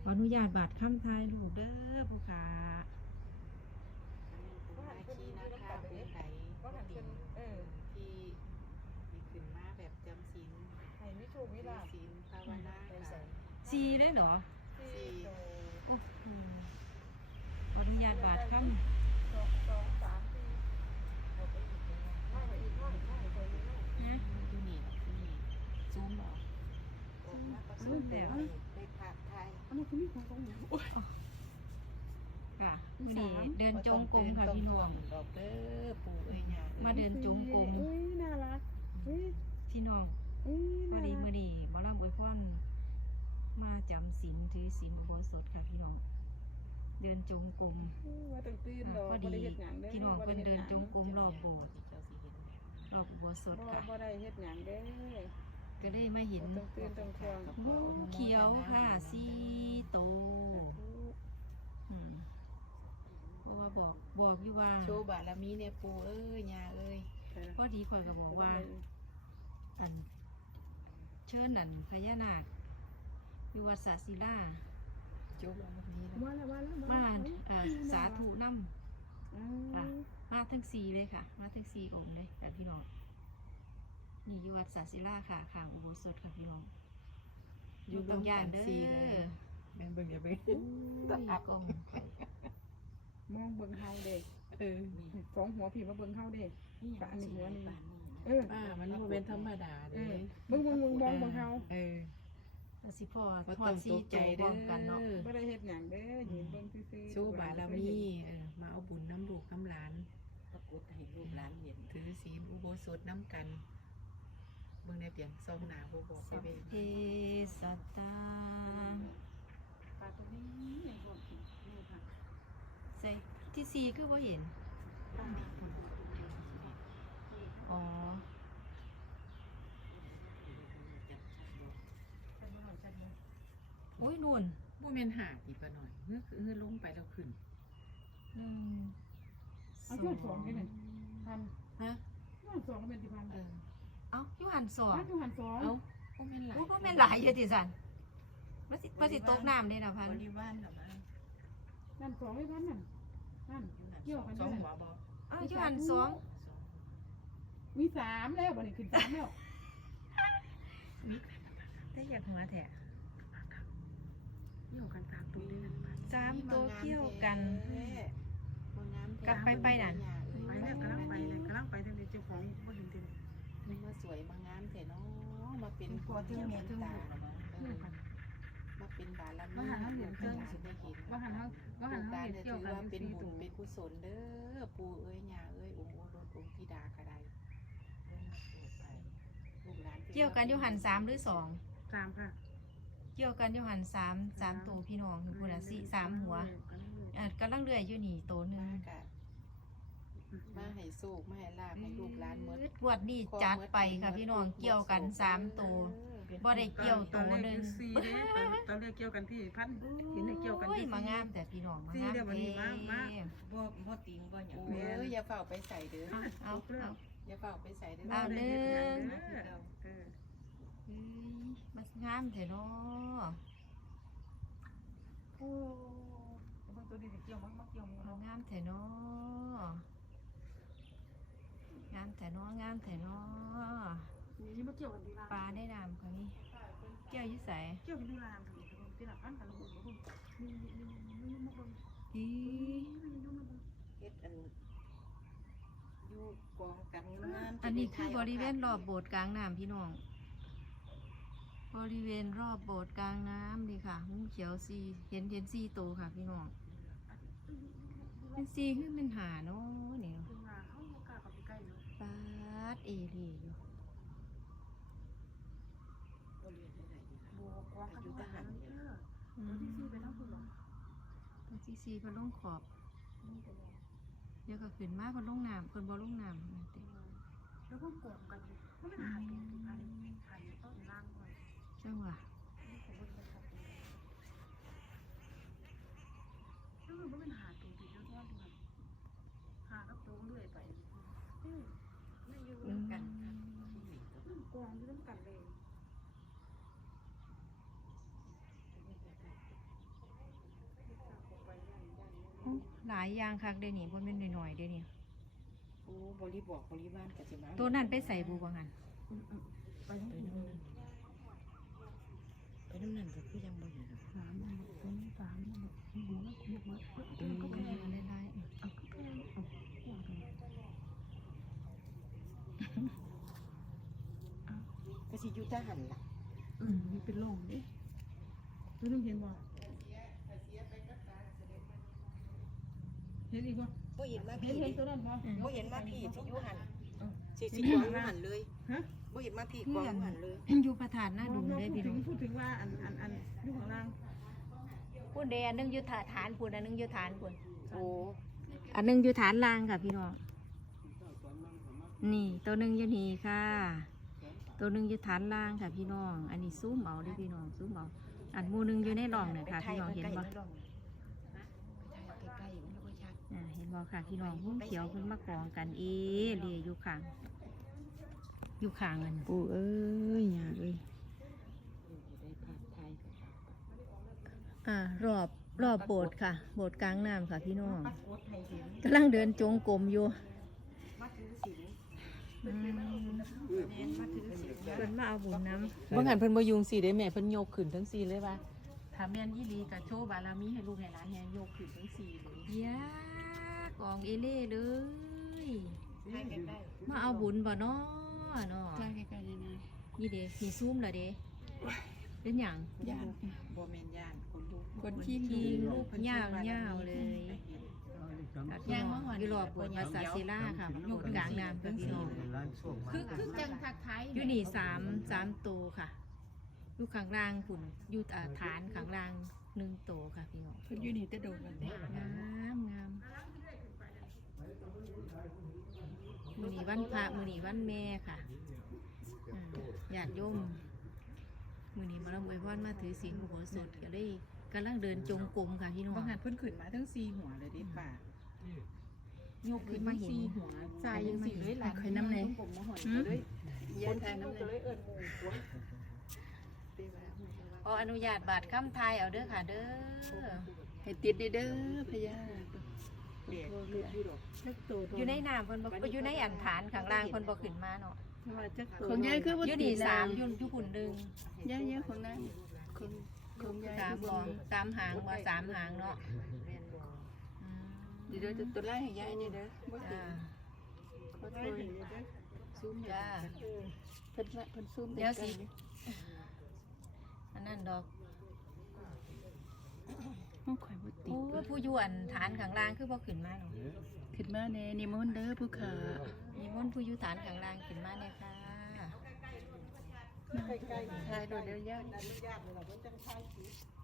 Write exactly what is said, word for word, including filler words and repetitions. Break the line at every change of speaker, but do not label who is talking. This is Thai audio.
ขออนุญาตบาดคำทายลูกเด้อผู้ขา
อาชีนะคะปูไก่ก็ดีเออที่ที่ขึ้นมาแบบจำศีลให้มิถูกมิลาศีลภาวนาค่ะ
ซีได้เหรอ
สี่
โอ้โหขออนุญาตบาดคำ
สองสองสามสี่เอาไปอีกเลยไม่ไปอีกไม่ไม่ไปอีก
นะ
ดูนี่นี่ซูมออกออกมาประสบแต่ได้ภาพไทย
อันนี้คือมีของตรงนี้
ค่ะวันนี้เดินจงกรมค่ะพี่น้อง
ดอกเด้อปู่เอ้ยยา
มาเดินจงกรม
เอ้ยน่ารักเอ้ย
พี่น้อง
เอ้ย
พอ
น่า
ดี
รัก
มื้อนี้หมอลำอวยพรมาจำศีลถือศีลอุโบสถค่ะพี่น้องเดินจงกรม
ว่าตั้งตื่นดอก
พอ
บ่
ดี
ได้เฮ็ดหยังเด้อ
พี่น้องเพิ่นเดินจงกรมรอบโบสถ์รอบอุโบสถ
บ่
ค่ะ
บ่ได้เฮ็ดหยังเด้อ
ก็ได้มาเห็น
ต้องตื่นต้องทวง
งูเขียวค่ะสีโตอืมเพราะว่าบอกบอกอยู่ว่า
โชว์บารมีเนี่ยปู่เอ้ยยาเอ้ย
พอดีข่อยก็บอกว่า อันเชิญอันพญานาคอยู่วัดศาศิลา
โชว์บารมี
ว่าแล้วว่าแล้ว
มาอ่าสาธุนำ
อื
อ่ะ
ม
มาทั้งสี่เลยค่ะ มาทั้งสี่องค์เลยค่ะพี่น้องนี่อยู่วัดศาศิลาค่ะข้างอุโบสถค่ะพี่น้องอยู่ตรงย่านเด้อ
แม่งเบิ่งอย่าเบิ่ง
อุ้ยกล้อง
มองเบิ่งเฮาเด้
เออ
สองหัวพี่มาเบิ่งเฮาเด้ปะอันนี้หัวนี่เออ
ป้ามันบ่เป็นธรรมดา
เอ
เด้
อมึงมึงมึงมองเบิ่งเฮา
เออ
แล้วสิพอ
บ่
พอ
ต้อง
สี
ตก
ใจ
ใจ
พ
เด้
ร้
อ
อมกันเนาะ
บ่ได้เฮ็ดหยังเด้อยืนเบิ่งซื่อๆ
โชว์บารมีเออมาเอาบุญน้ำลูกน้ำหลาน
ปรากฏให้ลูกหลานเห็น
ถือศีลอุโบสถน้ำกันเบิ่งในเปลี่ยนซองหนาบ่บอกไปเบิ่ง
เทสัตตา
ปลาตัวนี้ใหญ่กว่าพี่นี่ค่ะ
ใส่ที่สี่คือว่าเห็น
ตั้งนี่
อ๋อ
จัดบ่หน่อยจัดบ่
โอ้ยนุ่น
บ่แม่นหาดอีกปะหน่อยเมื่อคือเมื่อลงไปแล้วขึ้น
หนึ่ง
เอาเพื่อนสองนี่น่ะพัน
ฮะ
เพื่อนสองก็เป็นสิพัน
เออ
เอ้าอยู่หันสอง
ถ้าคือหันสอง
เอ้าบ่แม่นหลาย
โอ้พ่อแม่นหลายเยอะติสันว่าสิว่าสิตกน้ำเลยนะพัน
บริวารเหรอบ้าง
นั่นสองไม่พันนั่นนั่นเกี่ยวกัน
ส
ด้
อ
ว
ง
ย
หัวบอก
เอ้าอยู่หันสอง
สอง
มีสามแล้วบัดนี้ขึ้นสามแล้ว
ได้อยากหัวแถะ
เกี่ยวกันสามตัวเลย
สามตัวเกี่ยวกัน กลับไปไปนั่น
ไปแล้วกำลังไปเลยกำลังไปทางนี้เจ้าของบ่เห็นเต็ม
มันมาสวยมางามแท้เนาะมาเป็น
พอถึงเมียถึง
ตา
บุตรแล้วเนาะ
เกี่ยวกัน
มาเป็นบารมี
ว่าหันเขาเห็นเครื่อง
สิได้เห็น
ว่าหันเขาว่าหันเขา
การ
เห็น
จะ
เกี่ยว
ถือ
กัน
ว่าเป็น
สี่
บุ
ตั
ญ
ว
เป็นกุศลเด้อปู่เอ้ยย่าเอ้ยองค์โอรสองค์ธิดากระไดลูกหลาน
เกี่ยวกันอยู่หันสามหรือสอง
สามค่ะ
เกี่ยวกันอยู่หันสามสามตัวพี่น้องคือพูดอะสิสามหัวอ่ะกำลังเลื่อยอยู่นี่ตัวหนึ่ง
มากะมาให้สูกมาให้ลาบให้ลูกหลานหมด
งวดนี้จัดไปค่ะพี่น้องเกี่ยวกันสามตัวบ่ได้เกี่ยวตัวหนึ่ง
สี่เด้ตอนแรกเกี่ยวกันที่พันเห็นเกี่ยวกัน
โอ้ย
ที่
มางามแต่พี่น้องมา
สี่
งาม
เดี๋ยววันนี้มามา
เด้
บ่บ่ติงบ่หยัง
โอ้ยอย่าเฝ้าไปใส่เด้อ
เอาเอา
อย่าเฝ้าไปใส่เด้อ
เอาหนึ่ง
เออ
เอ้ยมันงามแต่เนาะ
โอ้บางตัวดีเกี่ยวมากมากเกี่ยว
เอางามแต่เนาะงามแต่เนาะงามแต่เนาะ
นี่มาเกี่ยวกันดีละ
ปลาได้ดำค่ะนี่เกี่ยวอยุ่ใส
เกี่ยวกันดีละที่หลังอันกันลูกลูกนี่นี่นี่นี่มาเบิ่ง
อี
เฮ็ดอันอยู่กองกันงาม
อันนี้คือบริเวณรอบโบสถ์กลางน้ำพี่น้อง บริเวณรอบโบสถ์กลางน้ำดีค่ะงูเขียวซีเห็นเห็นซีโตวค่ะพี่น้องเป็นซีขึ้นเป็นหาเนาะนี่
ขึ้นมาเข้ากล้าเข้าไปใกล้เนาะ
ปาดเอเรีอยู่
บ่เรียนได้ดีล่ะ
บวกว่ากันอยู่ทหารเออ
อืม
ที่สี่ไปทั้งคุณหรอ
เป็นซีซีเพิ่นลงขอบ เดี๋ยวก็ขึ้นมาเพิ่นลงน้ำเพิ่นบ่ลงน้ำนั่นติ
แล้วก็กดกันก็ไม่หายตัวที่ใครใครต้นล่างเลย
จังหวะ
แล้วมันก็เป็นหาตัวที่เยอะแยะเลยหากับตัวเรื่อยไป
ไม่อยู่
อืม
กัน
กองที่ต้องกันเลย
หลายอย่างคักเด้นี่บ่แม่นน้อยๆเด้นี่
โอ้บริบอกบริวารก็สิมา
ตัวนั้นไปใส่บูบ่หัน
ไปน้ำนั่นไปน้ำนั่นก็คือยังบ่เห็น
สามอันตัวนี้สามอันหัวมันคุกมาอืมก็
ก็
ไม่
เห็นหลาย
เอาก็แพงเอาเอากัน
ก็สิอยู่ทหารล่ะ
อืมมีเป็นโล่งดิตัวนึงเห็นบ่เห็นอีกบ่
บ่เห็นมา
เห็
พี่
นเห็นตัวนั้นบ่
บ่เห็นมาพี่สิอยู่หัน
เออ
สิสิกองอยู่หันเลย
ฮะ
บ่เห็นมาพี่กองอยู่หันเลย
ๆ อยู่ประธานหน้าดู
พู
ได้
ด
พี่
ถึ
น้
ง
อง
พูดถึงว่าอันอันอันอยู่ข้างล่าง
พูดเดอันหนึงอยู่ฐานพูดอันหนึงอยู่ฐานพูด
โอ้
อันหนึงอยู่ฐานล่างค่ะพี่น้องนี่ตัวหนึงอยู่นี่ค่ะ ตัวหนึงอยู่ฐานล่างค่ะพี่น้อง อันนี้ซูมเอาเด้อพี่น้องซูมเอาอันหมูหนึงอยู่ในร่องเนี่ยค่ะพี่น้องเห็นบ่
ใกล้ๆมันบ่ชัด
อ่าเห็นบ่ค่ะพี่น้องหุ้มเขียวขึ้นมากองกันเอเลียอยู่ข้างอยู่ข้างอัน
ปู่เอ้ยหยาเอ้ย
ได้ภาพไทย
อ่ารอบรอบโบสถ์ค่ะ โบสถ์กลางน้ำค่ะพี่น้อง
ปักกดให้เห็น
กำลังเดินจงกรมอยู่
มาถือศีล
อืม
เน้นมาถือศีล
เพิ่นมาเอาบุญน้ำ
บางหันเพิ่นบ่ยุงสิได้แม่เพิ่นโยกขึ้นทั้งสี่เลยว่า
ถ้าแม่นยี่ลีกับโชว์บารมีให้ลูกให้หลานแฮงโยกขึ้นทั้งสี่เลยยากองเอเล่เลย
ให้กันได้
มาเอาบุญบ่เนาะเนาะ
ใช่ใกล้ๆนี่นะ
นี่เด้มีซูมเหรอเด้เป็นหยัง
ย่าน
บ่แม่นย่านคนลูก
คนขี้
ที
ลู
ลูกยาวยาวๆเลยย่างมาหอนอยู่รอบโบสถ์วัดศาศิลาค่ะโบสถ์กลางน้ำค่ะพี่น้อง
คือคือจังทักทาย
อยู่นี่สามสามโตวค่ะ อยู่ข้างล่างคุณอยู่อ่าฐานข้างล่างหนึ่งโตวค่ะพี่น้อง
เพิ่นอยู่นี่แต่โดดกัน
งามงามมือนีวันพระมือนีวันแม่ค่ะอ่าญาติโยมมือนีมาลำอวยพรมาถือศีลอุโบสถก็เลยกำลังเดินจงกรมค่ะพี่น้อง
บางหันเพิ่นขึ้นมาทั้งสี่หัวเลยดิป่าโยกขึ้นมาสี่หัวใจยังสี่เลยหลานผมมาหอยเลยคนไทยน้ำเลยเอิญมูตัว
ขออนุญาตบาดคำไทายเอาเด้อค่ะเด้อ
ให้ติดเด้อพญา
เปียกคืออยู่ดอก
จักโต
อยู่ในน้ำเพิ่นบ่อยู่ในอันฐานข้างล่างเพิ่นบ่ขึ้นมาเนาะ
ว่าจักโตของยายคือบ่
อยู่นี่สามอยู่อยู่หุ่นหนึ่ง
ยายยายของนั้นของของยาย
สาม
คือ
ส
บ่
องสามหางว่าสามหางเนาะอืม
เดี๋ยวจะตัวไล่ให้ยายนี่เด้อบ่ติ
จ้า
ดขอโทษซูม
จ้า
เพิ่นละเพิ่นซูม
เดี๋ยวสิ อันนั้นดอก
ห้องข่อยบ่ติด
ผู้ผู้อยวนฐานข้างล่างคือบ่ขึ้นมาเนาะ
ขึ้นมาแน่นิมนต์เด้อผู้ขา
มีมนต์ผู้อยู่ฐานข้างล่างขึ้นมาเนี่ยค่ะ
ทายโดดเดี๋ยวยาย
ญาติเลยล่ะเพิ่นจังทายสิ